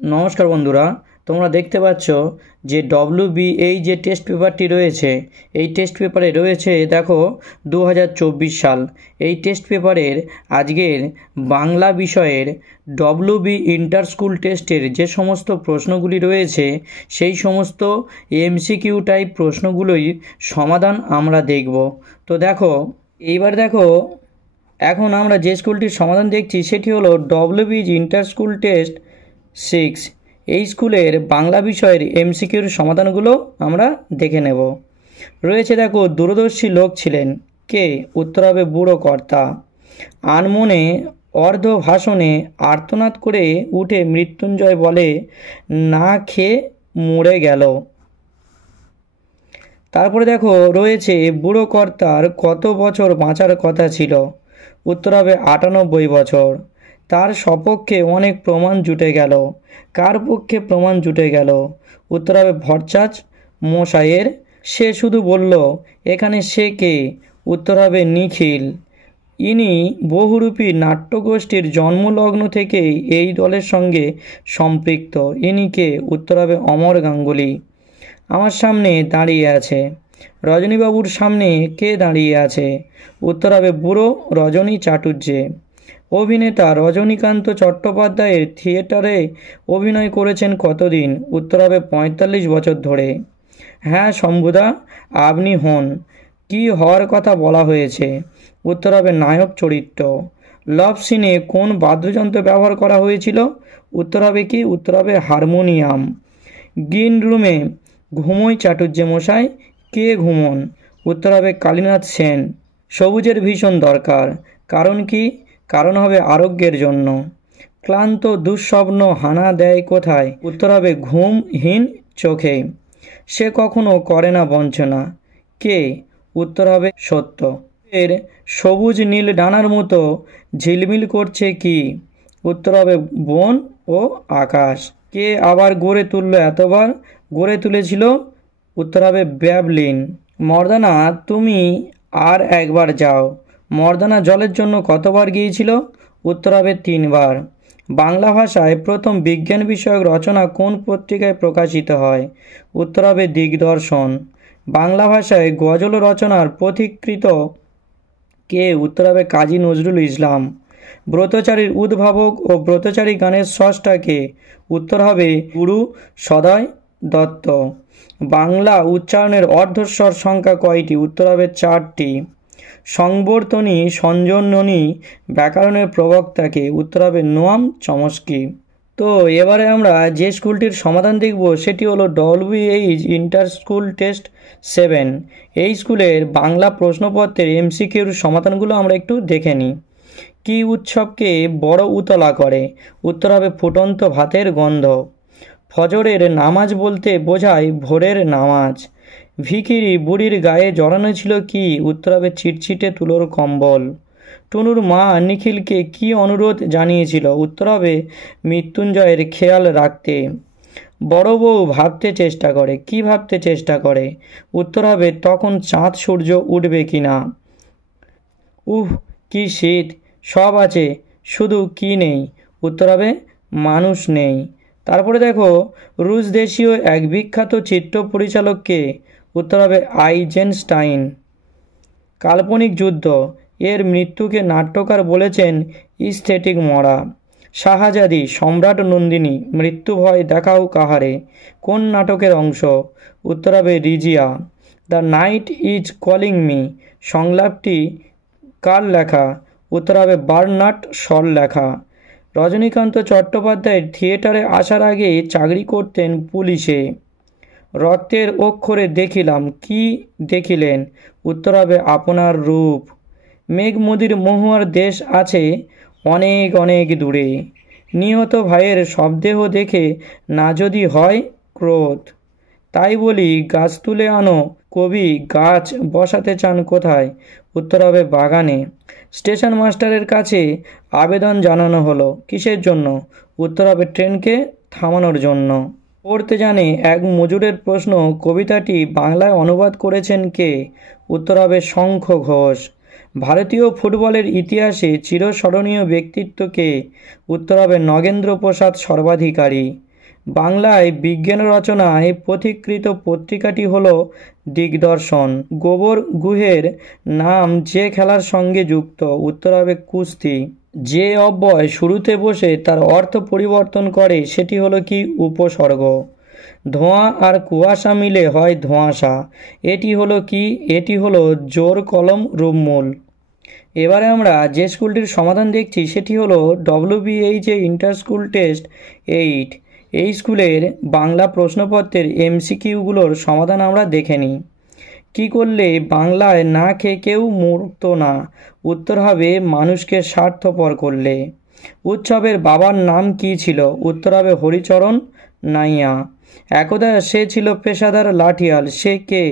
নমস্কার বন্ধুরা, তোমরা দেখতে পাচ্ছ যে ডব্লিউবিএই যে টেস্ট পেপারটি রয়েছে, এই টেস্ট পেপারে রয়েছে দেখো 2024 সাল। এই টেস্ট পেপারের আজকের বাংলা বিষয়ের ডব্লিউবি ইন্টার স্কুল টেস্টের যে সমস্ত প্রশ্নগুলি রয়েছে সেই সমস্ত এমসিকিউ টাইপ প্রশ্নগুলোই সমাধান আমরা দেখব। তো দেখো, এইবার দেখো, এখন আমরা যে স্কুলটির সমাধান দেখছি সেটি হলো ডব্লিউবি ইন্টার স্কুল টেস্ট 6। এই স্কুলের বাংলা বিষয়ের এমসিকিউর সমাধানগুলো আমরা দেখে নেব। রয়েছে দেখো, দূরদর্শী লোক ছিলেন কে? উত্তর হবে বুড়ো কর্তা। আনমনে অর্ধ ভাষণে আর্তনাদ করে উঠে মৃত্যুঞ্জয় বলে, না খেয়ে মরে গেল। তারপরে দেখো, রয়েছে বুড়ো কর্তার কত বছর বাঁচার কথা ছিল? উত্তর হবে 98 বছর। তার সপক্ষে অনেক প্রমাণ জুটে গেল। কার পক্ষে প্রমাণ জুটে গেল? উত্তর হবে ভট্টাচ মশাইয়ের। সে শুধু বলল, এখানে সে কে? উত্তর হবে নিখিল। ইনি বহুরূপী নাট্যগোষ্ঠীর জন্মলগ্ন থেকেই এই দলের সঙ্গে সম্পৃক্ত। ইনি কে? উত্তর হবে অমর গাঙ্গুলি। আমার সামনে দাঁড়িয়ে আছে। রজনীবাবুর সামনে কে দাঁড়িয়ে আছে? উত্তর হবে বুড়ো রজনী চাটুর্যে। অভিনেতা রজনীকান্ত চট্টোপাধ্যায়ের থিয়েটারে অভিনয় করেছেন কতদিন? উত্তর হবে 45 বছর ধরে। হ্যাঁ শম্ভুদা, আপনি হন। কি হওয়ার কথা বলা হয়েছে? উত্তর হবে নায়ক চরিত্র। লাভ সিনে কোন বাদ্যযন্ত্র ব্যবহার করা হয়েছিল? উত্তর হবে কি? উত্তর হবে হারমোনিয়াম। গ্রিন রুমে ঘুমোয় চাটুর্যে মশাই। কে ঘুমন? উত্তর হবে কালীনাথ সেন। সবুজের ভীষণ দরকার, কারণ কি? কারণ হবে আরোগ্যের জন্য। ক্লান্ত দুঃস্বপ্ন হানা দেয় কোথায়? উত্তর হবে ঘুমহীন চোখে। সে কখনো করে না বঞ্চনা। কে? উত্তর হবে সত্য। এর সবুজ নীল ডানার মতো ঝিলমিল করছে কি? উত্তর হবে বন ও আকাশ। কে আবার গড়ে তুললো এতবার? গড়ে তুলেছিল উত্তর হবে ব্যাবলিন। মর্দানা তুমি আর একবার যাও। মর্দানা জলের জন্য কতবার গিয়েছিল? উত্তর হবে 3 বার। বাংলা ভাষায় প্রথম বিজ্ঞান বিষয়ক রচনা কোন পত্রিকায় প্রকাশিত হয়? উত্তর হবে দিগদর্শন। বাংলা ভাষায় গজল রচনার পথিকৃৎ কে? উত্তর হবে কাজী নজরুল ইসলাম। ব্রতচারীর উদ্ভাবক ও ব্রতচারী গানের স্রষ্টা কে? উত্তর হবে গুরু সদয় দত্ত। বাংলা উচ্চারণের অর্ধস্বর সংখ্যা কয়টি? উত্তর হবে 4টি। সংবর্তনী সঞ্জননী ব্যাকরণের প্রবক্তাকে? উত্তর হবে নোয়াম চমস্কি। তো এবারে আমরা যে স্কুলটির সমাধান দেখব সেটি হলো ডব্লিউবিএইচ ইন্টার স্কুল টেস্ট 7। এই স্কুলের বাংলা প্রশ্নপত্রের এমসিকিউর সমাধানগুলো আমরা একটু দেখে নিই। কি উৎসবকে বড় উতলা করে? উত্তর হবে ফুটন্ত ভাতের গন্ধ। ফজরের নামাজ বলতে বোঝায় ভোরের নামাজ। ভিখিরি বুড়ির গায়ে জড়ানো ছিল কি? উত্তর হবে ছিটছিটে তুলোর কম্বল। টুনুর মা নিখিলকে কি অনুরোধ জানিয়েছিল? উত্তর হবে মৃত্যুঞ্জয়ের খেয়াল রাখতে। বড় বউ ভাবতে চেষ্টা করে। কি ভাবতে চেষ্টা করে? উত্তর হবে তখন চাঁদ সূর্য উঠবে কি না। কি শীত! সব আছে, শুধু কি নেই? উত্তর হবে মানুষ নেই। তারপরে দেখো, রুশ দেশীয় এক বিখ্যাত চিত্র পরিচালককে? উত্তর হবে আইজেনস্টাইন। কাল্পনিক যুদ্ধ এর মৃত্যুকে নাট্যকার বলেছেন ইস্থেটিক মরা। শাহজাদি সম্রাট নন্দিনী মৃত্যু ভয় দেখাও কাহারে কোন নাটকের অংশ? উত্তর হবে Razia. The night is calling me সংলাপটি কার লেখা? উত্তর হবে বার্নার্ড শর লেখা। রজনীকান্ত চট্টোপাধ্যায় থিয়েটারে আসার আগে চাকরি করতেন পুলিশে। রক্তের অক্ষরে দেখিলাম। কি দেখিলেন? উত্তর হবে আপনার রূপ। মেঘমুদির মহুয়ার দেশ আছে অনেক অনেক দূরে। নিহত ভাইয়ের শবদেহ দেখে না যদি হয় ক্রোধ। তাই বলি গাছ তুলে আনো। কবি গাছ বসাতে চান কোথায়? উত্তর হবে বাগানে। স্টেশন মাস্টারের কাছে আবেদন জানানো হলো কিসের জন্য? উত্তর হবে ট্রেনকে থামানোর জন্য। পড়তে জানে এক মজুরের প্রশ্ন কবিতাটি বাংলায় অনুবাদ করেছেন কে? উত্তর হবে শঙ্খ ঘোষ। ভারতীয় ফুটবলের ইতিহাসে চিরস্মরণীয় ব্যক্তিত্ব কে? উত্তর হবে নগেন্দ্র প্রসাদ সর্বাধিকারী। বাংলায় বিজ্ঞান রচনায় পথিকৃত পত্রিকাটি হল দিগদর্শন। গোবর গুহের নাম যে খেলার সঙ্গে যুক্ত, উত্তর হবে কুস্তি। যে অব্যয় শুরুতে বসে তার অর্থ পরিবর্তন করে সেটি হলো কি, উপসর্গ। ধোঁয়া আর কুয়াশা মিলে হয় ধোঁয়াশা, এটি হলো কি, এটি হলো জোর কলম রূপমূল। এবারে আমরা যে স্কুলটির সমাধান দেখছি সেটি হলো WBHA ইন্টার স্কুল টেস্ট 8। এই স্কুলের বাংলা প্রশ্নপত্রের MCQগুলোর সমাধান আমরা দেখে নিই। কী করলে বাংলায় না খেয়ে কেউ মরতো না, উত্তর হবে মানুষকে স্বার্থপর করলে। উৎসবের বাবার নাম কি ছিল, উত্তর হবে হরিচরণ নাইয়া। একদা সে ছিল পেশাদার লাঠিয়াল, সে কে,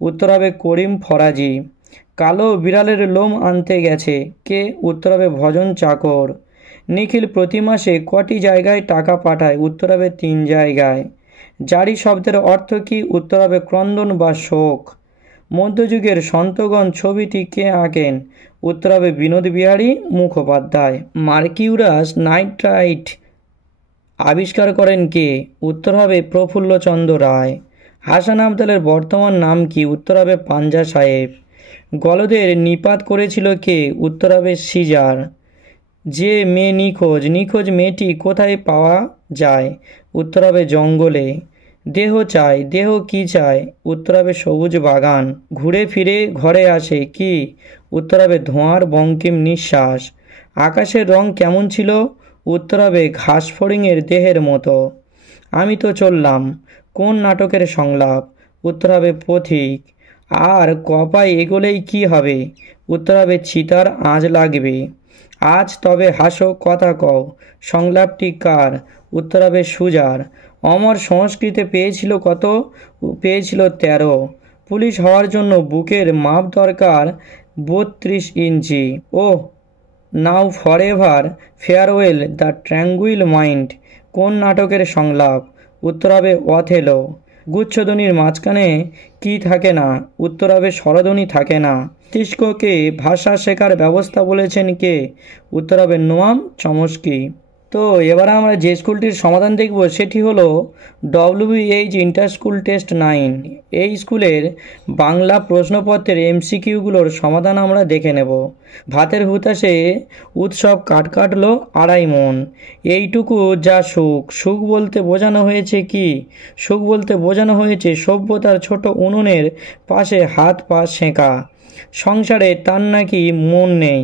উত্তর হবে করিম ফরাজি। কালো বিড়ালের লোম আনতে গেছে, কে, উত্তর হবে ভজন চাকর। নিখিল প্রতি মাসে কটি জায়গায় টাকা পাঠায়, উত্তর হবে 3 জায়গায়। জারি শব্দের অর্থ কি, উত্তর হবে ক্রন্দন বা শোক। মধ্যযুগের সন্তগণ ছবিটি কে আঁকেন, উত্তর হবে বিনোদ বিহারী মুখোপাধ্যায়। মার্কিউরাস নাইট্রাইট আবিষ্কার করেন কে, উত্তর হবে প্রফুল্লচন্দ্র রায়। হাসান আবদালের বর্তমান নাম কি, উত্তর হবে পাঞ্জা সাহেব। গলদের নিপাত করেছিল কে, উত্তর হবে সিজার। যে মেয়ে নিখোঁজ, নিখোঁজ মেয়েটি কোথায় পাওয়া যায়, উত্তর হবে জঙ্গলে। দেহ চাই, দেহ কি চায়, উত্তর হবে সবুজ বাগান। ঘুরে ফিরে ঘরে আসে কি, উত্তর হবে ধোঁয়ার বঙ্কিম নিঃশ্বাস। আকাশের রং কেমন ছিল, উত্তর হবে ঘাস ফড়িংয়ের দেহের মতো। আমি তো চললাম কোন নাটকের সংলাপ, উত্তর হবে পথিক। আর কপায় এগোলেই কি হবে, উত্তর হবে চিতার আঁচ লাগবে। আজ তবে হাসো কথা কও, সংলাপটি কার, উত্তর হবে সুজার। অমর সংস্কৃতে পেয়েছিল কত, পেয়েছিল 13। পুলিশ হওয়ার জন্য বুকের মাপ দরকার 32 ইঞ্চি। ওহ নাও ফরএভার ফেয়ারওয়েল দ্য ট্র্যাঙ্গুইল মাইন্ড কোন নাটকের সংলাপ, উত্তর হবে অথেলো। গুচ্ছধ্বনির মাঝখানে কি থাকে না, উত্তর হবে স্বরধ্বনি থাকে না। মস্তিষ্ককে ভাষা শেখার ব্যবস্থা বলেছেন কে, উত্তর হবে নোয়াম চমস্কি। তো এবার আমরা যে স্কুলটির সমাধান দেখব সেটি হলো WBH ইন্টার স্কুল টেস্ট 9। এই স্কুলের বাংলা প্রশ্নপত্রের MCQগুলোর সমাধান আমরা দেখে নেব। ভাতের হুতাশে উৎসব কাটলো 2.5 মণ, এইটুকু যা সুখ, সুখ বলতে বোঝানো হয়েছে কি, সুখ বলতে বোঝানো হয়েছে সভ্যতার ছোট উনুনের পাশে হাত পা সেঁকা। সংসারে তার নাকি মন নেই,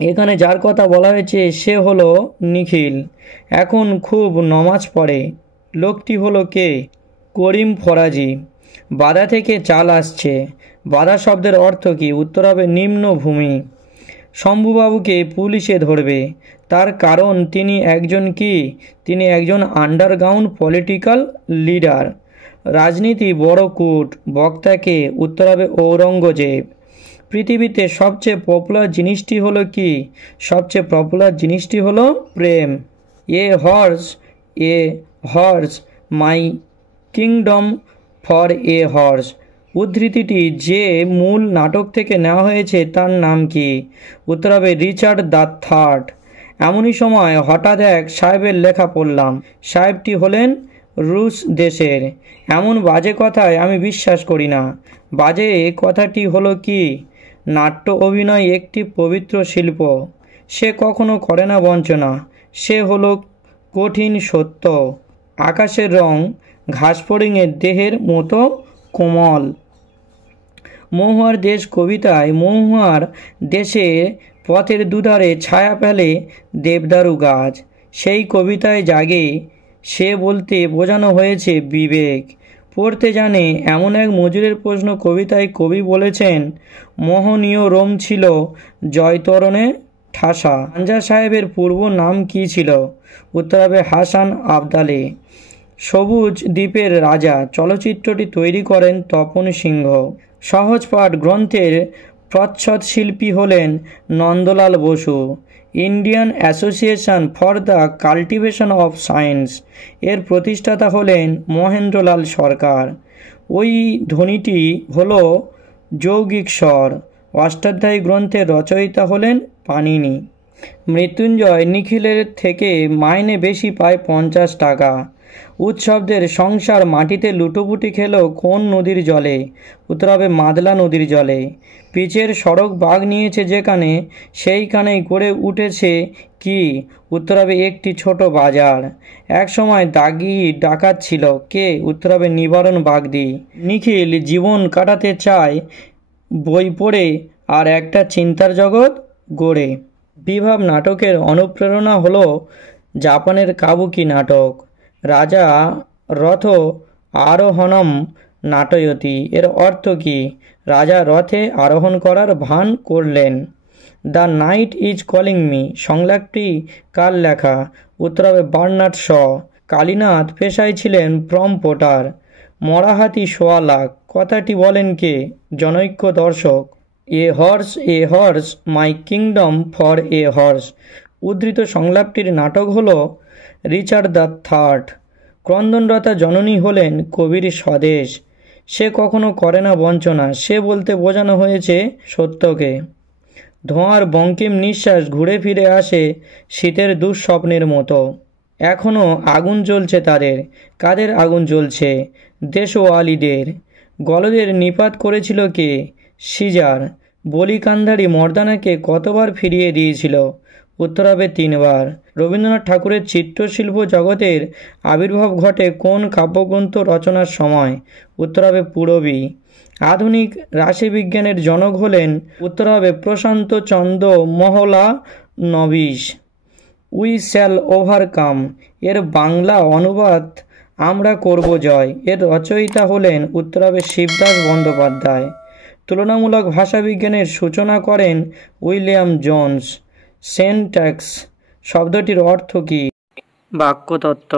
এখানে যার কথা বলা হয়েছে সে হলো নিখিল, এখন খুব নমাজ পড়ে। লোকটি হলো কে, করিম ফরাজি। বাধা থেকে চাল আসছে, বাধা শব্দের অর্থ কি, উত্তর হবে নিম্নভূমি। শম্ভুবাবুকে পুলিশে ধরবে, তার কারণ তিনি একজন কি, তিনি একজন আন্ডারগ্রাউন্ড পলিটিক্যাল লিডার। রাজনীতি বড় কূট, বক্তাকে, উত্তর হবে ঔরঙ্গজেব। পৃথিবীতে সবচেয়ে পপুলার জিনিসটি হলো কি, সবচেয়ে পপুলার জিনিসটি হলো প্রেম। A horse my kingdom for a horse উদ্ধৃতিটি যে মূল নাটক থেকে নেওয়া হয়েছে তার নাম কি, উত্তর হবে রিচার্ড দ্য থার্ড। এমনই সময় হঠাৎ এক সাহেবের লেখা পড়লাম, সাহেবটি হলেন রুশ দেশের। এমন বাজে কথায় আমি বিশ্বাস করি না। বাজে কথাটি হলো কি, নাট্য অভিনয় একটি পবিত্র শিল্প, সে কখনো করে না বঞ্চনা, সে হলো কঠিন সত্য। আকাশের রং ঘাসফড়িংয়ের দেহের মতো কোমল। মহুয়ার দেশ কবিতায় মহুয়ার দেশে পথের দুধারে ছায়া ফেলে দেবদারু গাছ, সেই কবিতায় জাগে সে বলতে বোঝানো হয়েছে বিবেক। পড়তে জানে এমন এক মজুরের প্রশ্ন কবিতায় কবি বলেছেন, মোহনীয় রোম ছিল জয়তরণে ঠাসা। পাঞ্জা সাহেবের পূর্ব নাম কি ছিল, উত্তর হবে হাসান আবদালে। সবুজ দ্বীপের রাজা চলচ্চিত্রটি তৈরি করেন তপন সিংহ। সহজপাঠ গ্রন্থের প্রচ্ছদ শিল্পী হলেন Nandalal Basu. Indian association for the cultivation of science এর প্রতিষ্ঠাতা হলেন মহেন্দ্রলাল সরকার। ওই ধ্বনিটি হল যৌগিক স্বর। অষ্টাধ্যায়ী গ্রন্থের রচয়িতা হলেন পাণিনি। মৃত্যুঞ্জয় নিখিলের থেকে মাইনে বেশি পায় 50 টাকা। উৎসবদের সংসার মাটিতে লুটোপুটি খেলো কোন নদীর জলে? উত্তর হবে মাদলা নদীর জলে। পিচের সড়ক বাঘ নিয়েছে যেখানে, সেইখানেই গড়ে উঠেছে কি? উত্তর হবে একটি ছোট বাজার। এক সময় দাগি ডাকাত ছিল কে? উত্তর হবে নিবারণ বাগদি। নিখিল জীবন কাটাতে চায় বই পড়ে আর একটা চিন্তার জগৎ গড়ে। বিভাব নাটকের অনুপ্রেরণা হলো জাপানের কাবুকি নাটক রাজা রথ আরোহণম নাটয়তি। এর অর্থ কি? রাজা রথে আরোহণ করার ভান করলেন। The night is calling me সংলাপটি কার লেখা? উত্তর হবে বার্নার্ড শ। কালীনাথ পেশায় ছিলেন প্রম্পটার। মরা হাতি সোয়া লাখ কথাটি বলেন কে? জনৈক দর্শক। এ horse my kingdom for a horse উদ্ধৃত সংলাপটির নাটক হল রিচার্ড দ্য থার্ড। ক্রন্দনরতা জননী হলেন কবির স্বদেশ। সে কখনো করে না বঞ্চনা, সে বলতে বোঝানো হয়েছে সত্যকে। ধোঁয়ার বঙ্কিম নিঃশ্বাস ঘুরে ফিরে আসে শীতের দুঃস্বপ্নের মতো। এখনও আগুন জ্বলছে তাদের। কাদের আগুন জ্বলছে? দেশওয়ালিদের। গলদের নিপাত করেছিল কে? সিজার। বলিকান্ধারী মর্দানাকে কতবার ফিরিয়ে দিয়েছিল? উত্তর হবে 3 বার। রবীন্দ্রনাথ ঠাকুরের চিত্রশিল্প জগতের আবির্ভাব ঘটে কোন কাব্যগ্রন্থ রচনার সময়? উত্তর হবে পূরবী। আধুনিক রাশিবিজ্ঞানের জনক হলেন? উত্তর হবে প্রশান্ত চন্দ্র মহলানবিশ। উই শ্যাল ওভারকাম এর বাংলা অনুবাদ আমরা করব জয়। এর রচয়িতা হলেন? উত্তর হবে শিবদাস বন্দ্যোপাধ্যায়। তুলনামূলক ভাষাবিজ্ঞানের সূচনা করেন উইলিয়াম জোন্স। সেন্ট্যাক্স শব্দটির অর্থ কী? বাক্যতত্ত্ব।